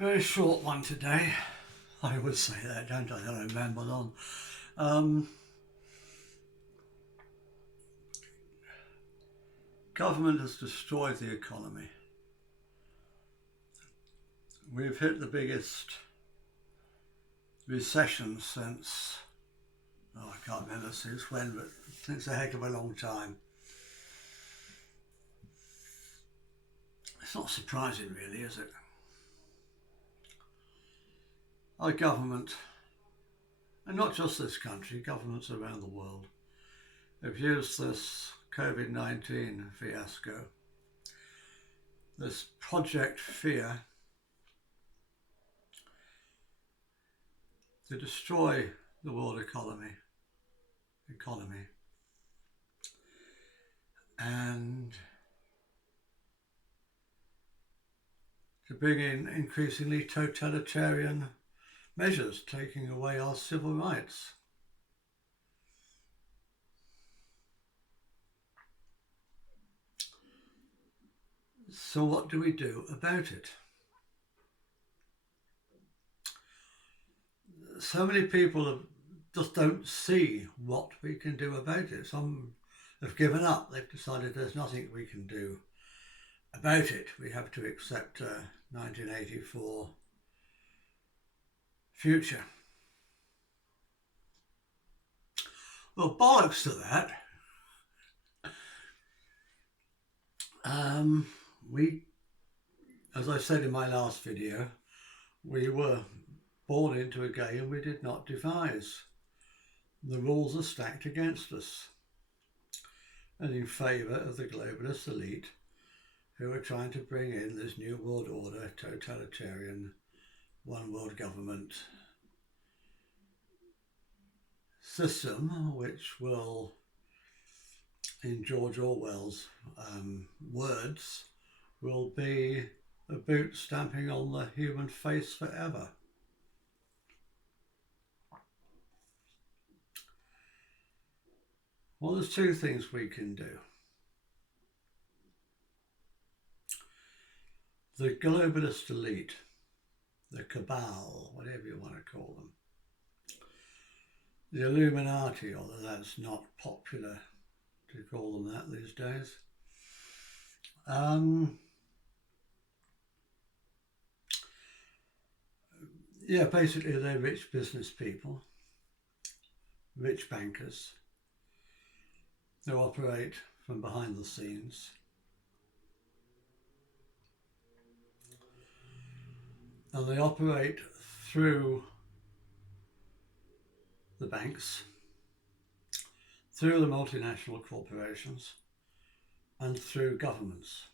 Very short one today. I always say that, don't I? Then I ramble on. Government has destroyed the economy. We've hit the biggest recession since, I can't remember since when, but since a heck of a long time. It's not surprising really, is it? Our government, and not just this country, governments around the world, have used this COVID-19 fiasco, this Project Fear, to destroy the world economy, and to bring in increasingly totalitarian measures, taking away our civil rights. So what do we do about it? So many people just don't see what we can do about it. Some have given up. They've decided there's nothing we can do about it. We have to accept a 1984 future. Well, bollocks to that. As I said in my last video, we were born into a game we did not devise. The rules are stacked against us and in favour of the globalist elite who are trying to bring in this new world order, totalitarian, one world government system, which will, in George Orwell's words, will be a boot stamping on the human face forever. Well, there's two things we can do. The globalist elite, the cabal, whatever you want to call them, the Illuminati, although that's not popular to call them that these days. Basically they're rich business people, rich bankers, who operate from behind the scenes. And they operate through the banks, through the multinational corporations, and through governments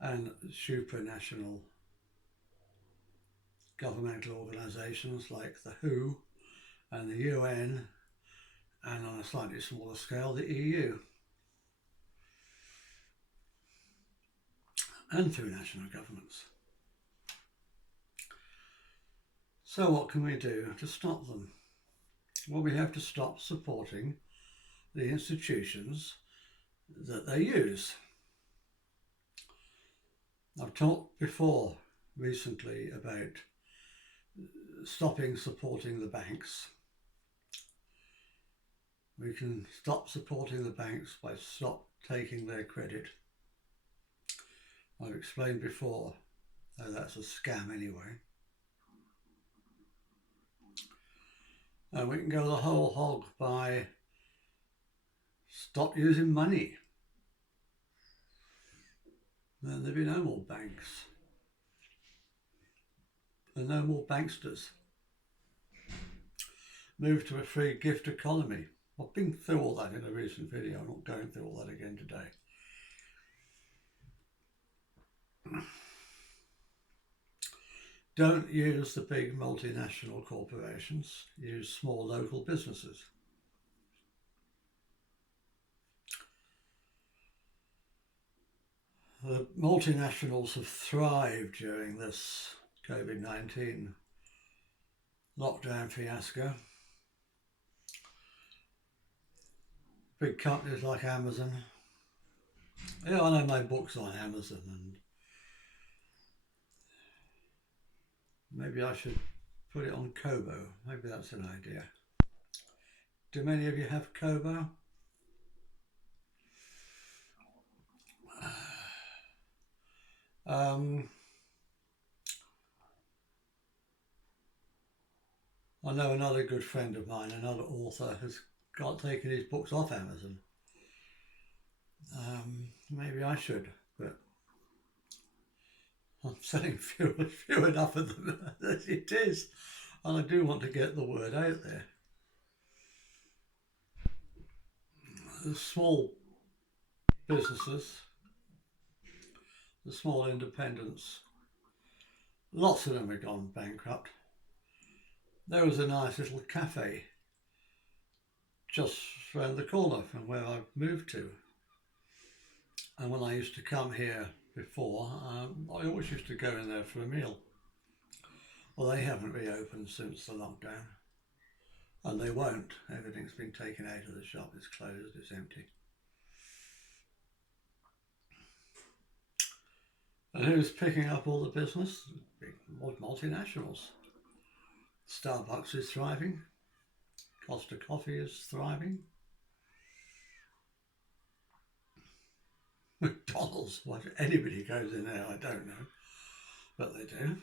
and supranational governmental organisations like the WHO and the UN, and on a slightly smaller scale, the EU, and through national governments. So what can we do to stop them? Well, we have to stop supporting the institutions that they use. I've talked before recently about stopping supporting the banks. We can stop supporting the banks by stop taking their credit. I've explained before how that's a scam anyway. And we can go the whole hog by stop using money. Then there'll be no more banks and no more banksters. Move to a free gift economy. I've been through all that in a recent video. I'm not going through all that again today. Don't use the big multinational corporations. Use small local businesses. The multinationals have thrived during this COVID-19 lockdown fiasco. Big companies like Amazon. Yeah, I know my books on Amazon, and Maybe I should put it on Kobo. Maybe that's an idea. Do many of you have Kobo? I know another good friend of mine, another author, has taken his books off Amazon. Maybe I should, but I'm selling few enough of them as it is, and I do want to get the word out there. The small businesses, the small independents, lots of them have gone bankrupt. There was a nice little cafe just round the corner from where I've moved to. And when I used to come here before, I always used to go in there for a meal. Well, they haven't reopened since the lockdown. And they won't. Everything's been taken out of the shop. It's closed. It's empty. And who's picking up all the business? Big multinationals. Starbucks is thriving. Costa Coffee is thriving. McDonalds, what anybody goes in there, I don't know, but they do.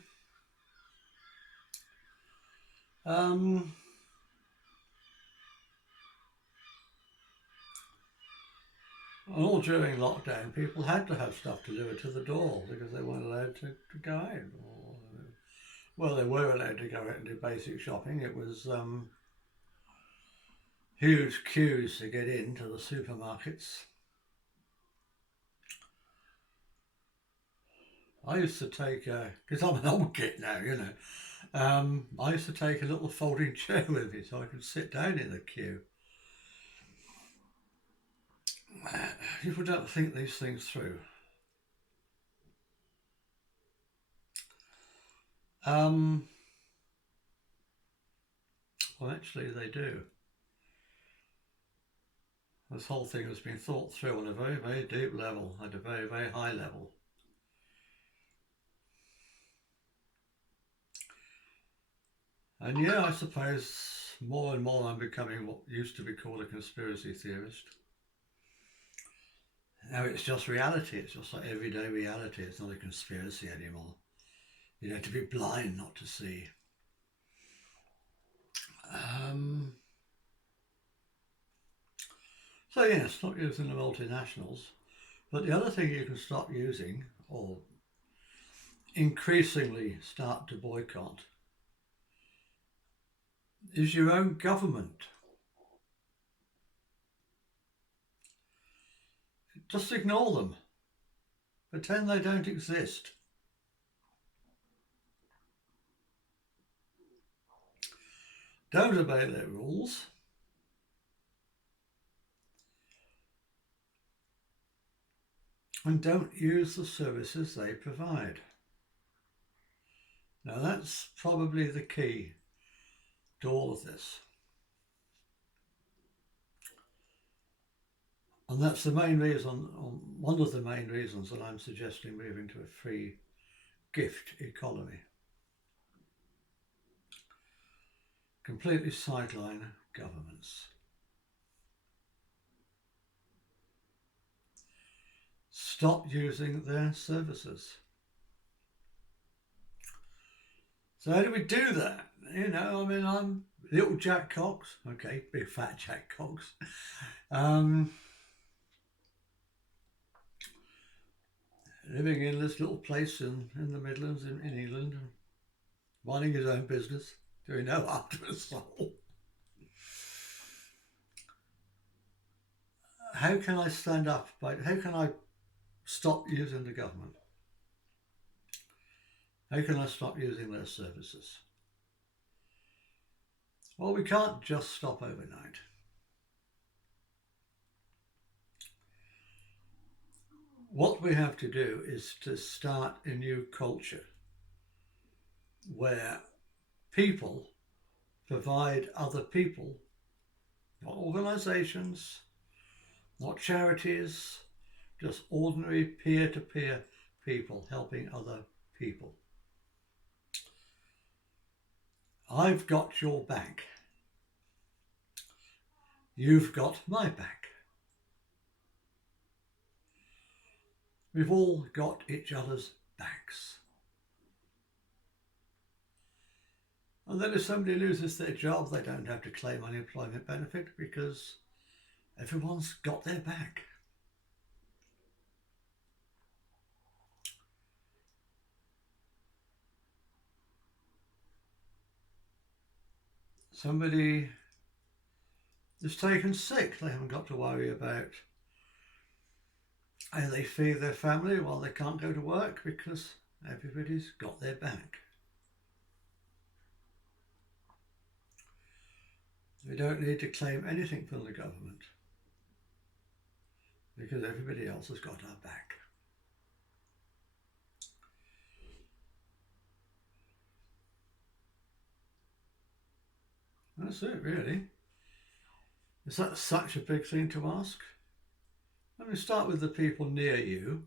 All during lockdown, people had to have stuff delivered to the door because they weren't allowed to go out. Well, they were allowed to go out and do basic shopping. It was huge queues to get into the supermarkets. I used to take, because I'm an old git now, you know, I used to take a little folding chair with me so I could sit down in the queue. People don't think these things through. Well, actually they do. This whole thing has been thought through on a very, very deep level, at a very, very high level. And yeah, I suppose more and more I'm becoming what used to be called a conspiracy theorist. Now it's just reality. It's just like everyday reality. It's not a conspiracy anymore. You have to be blind not to see. So yeah, stop using the multinationals. But the other thing you can stop using, or increasingly start to boycott, is your own government. Just ignore them. Pretend they don't exist. Don't obey their rules. And don't use the services they provide. Now that's probably the key to all of this. And that's the main reason, one of the main reasons that I'm suggesting moving to a free gift economy. Completely sideline governments. Stop using their services. So how do we do that? You know, I mean, I'm little Jack Cox. Okay, big fat Jack Cox. Living in this little place in the Midlands in England, minding his own business, doing no harm to a soul. How can I stand up? How can I stop using the government? How can I stop using their services? Well, we can't just stop overnight. What we have to do is to start a new culture where people provide other people, not organisations, not charities, just ordinary peer-to-peer people helping other people. I've got your back. You've got my back. We've all got each other's backs. And then if somebody loses their job, they don't have to claim unemployment benefit because everyone's got their back. Somebody is taken sick, they haven't got to worry about how they feed their family while they can't go to work because everybody's got their back. We don't need to claim anything from the government because everybody else has got our back. That's it, really. Is that such a big thing to ask? Let me start with the people near you.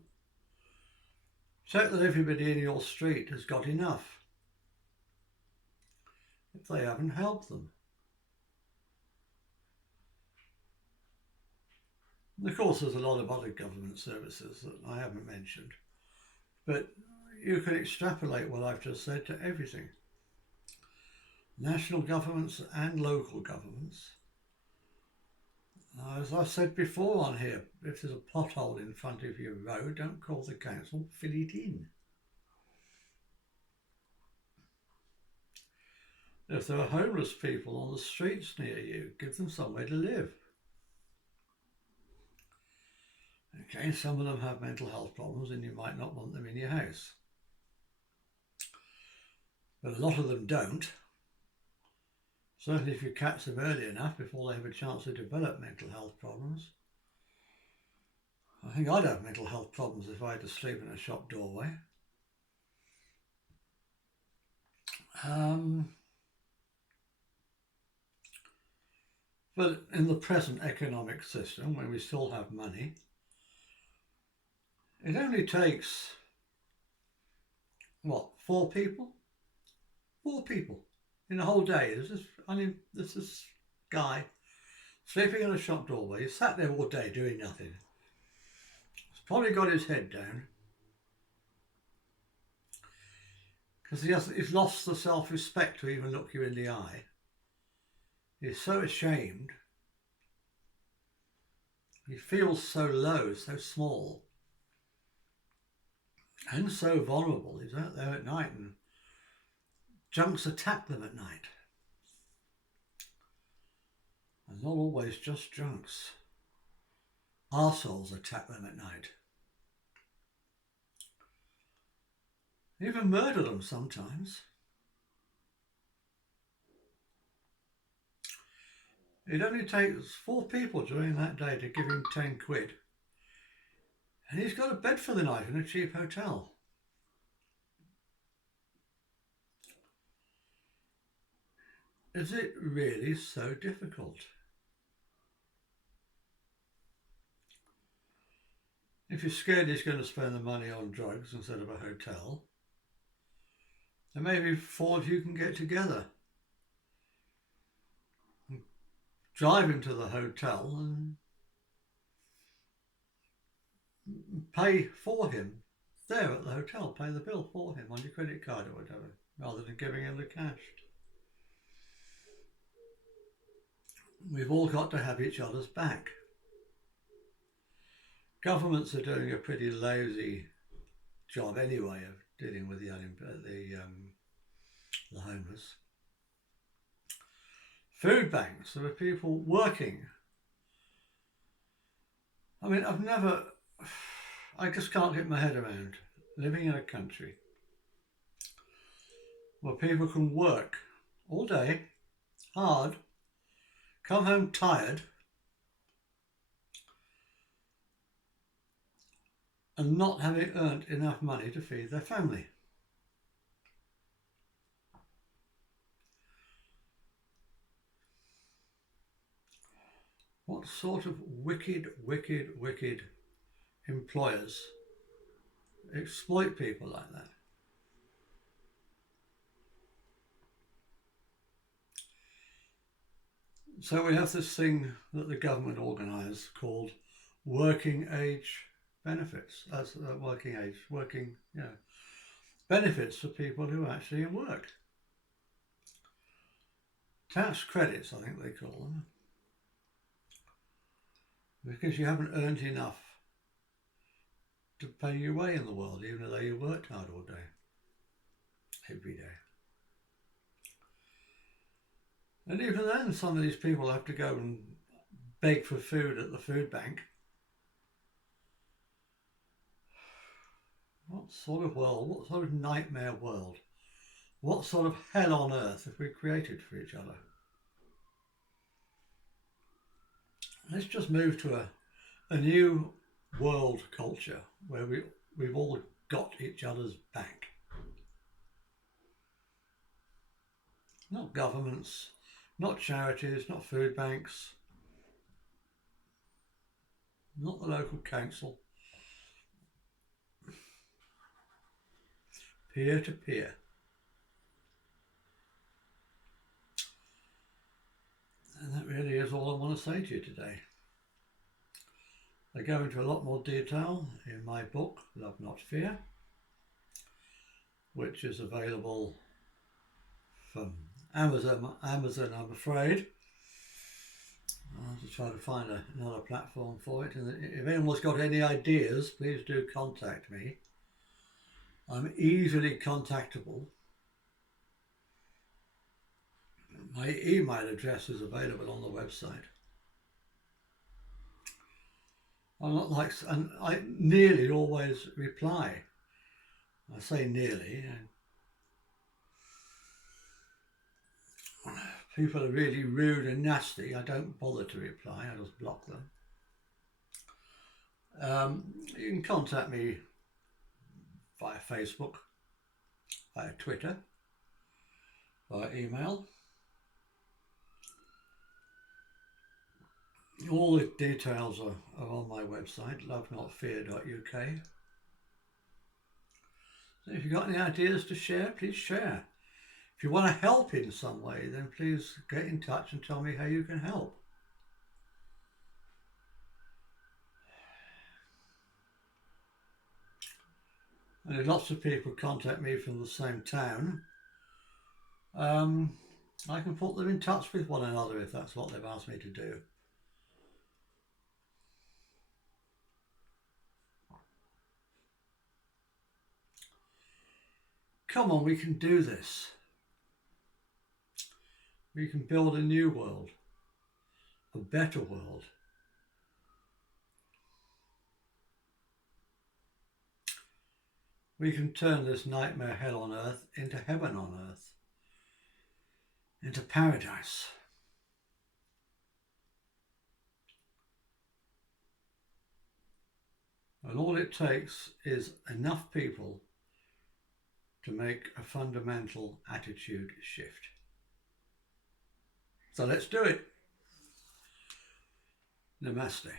Check that everybody in your street has got enough. If they haven't, help them. And of course, there's a lot of other government services that I haven't mentioned, but you can extrapolate what I've just said to everything. National governments and local governments. As I said before on here, if there's a pothole in front of your road, don't call the council, fill it in. If there are homeless people on the streets near you, give them somewhere to live. Okay, some of them have mental health problems and you might not want them in your house. But a lot of them don't. Certainly if you catch them early enough before they have a chance to develop mental health problems. I think I'd have mental health problems if I had to sleep in a shop doorway. But in the present economic system, when we still have money, it only takes, what, 4 people? 4 people in a whole day. There's this guy sleeping in a shop doorway. He's sat there all day doing nothing. He's probably got his head down because he's lost the self-respect to even look you in the eye. He's so ashamed. He feels so low, so small, and so vulnerable. He's out there at night and junks attack them at night. And not always just drunks. Arseholes attack them at night. Even murder them sometimes. It only takes 4 people during that day to give him 10 quid. And he's got a bed for the night in a cheap hotel. Is it really so difficult? If you're scared he's going to spend the money on drugs instead of a hotel, then maybe 4 of you can get together, drive him to the hotel and pay for him there at the hotel, pay the bill for him on your credit card or whatever, rather than giving him the cash. We've all got to have each other's back. Governments are doing a pretty lousy job anyway of dealing with the homeless. Food banks, there are people working. I mean, I just can't get my head around living in a country where people can work all day, hard, come home tired, and not having earned enough money to feed their family. What sort of wicked employers exploit people like that? So we have this thing that the government organised called working age benefits, as benefits for people who are actually in work. Tax credits, I think they call them, because you haven't earned enough to pay your way in the world, even though you worked hard all day, every day. And even then, some of these people have to go and beg for food at the food bank. What sort of world, what sort of nightmare world, what sort of hell on earth have we created for each other? Let's just move to a new world culture where we've all got each other's back. Not governments, not charities, not food banks, not the local council. Peer to peer. And that really is all I want to say to you today. I go into a lot more detail in my book, Love Not Fear, which is available from Amazon, I'm afraid. I'll just try to find another platform for it. And if anyone's got any ideas, please do contact me. I'm easily contactable. My email address is available on the website. I'm not like, and I nearly always reply. I say nearly. People are really rude and nasty. I don't bother to reply. I just block them. You can contact me via Facebook, via Twitter, via email. All the details are on my website, lovenotfear.uk. So if you've got any ideas to share, please share. If you want to help in some way, then please get in touch and tell me how you can help. And if lots of people contact me from the same town, I can put them in touch with one another if that's what they've asked me to do. Come on, we can do this. We can build a new world, a better world. We can turn this nightmare hell on earth into heaven on earth, into paradise. And all it takes is enough people to make a fundamental attitude shift. So let's do it. Namaste.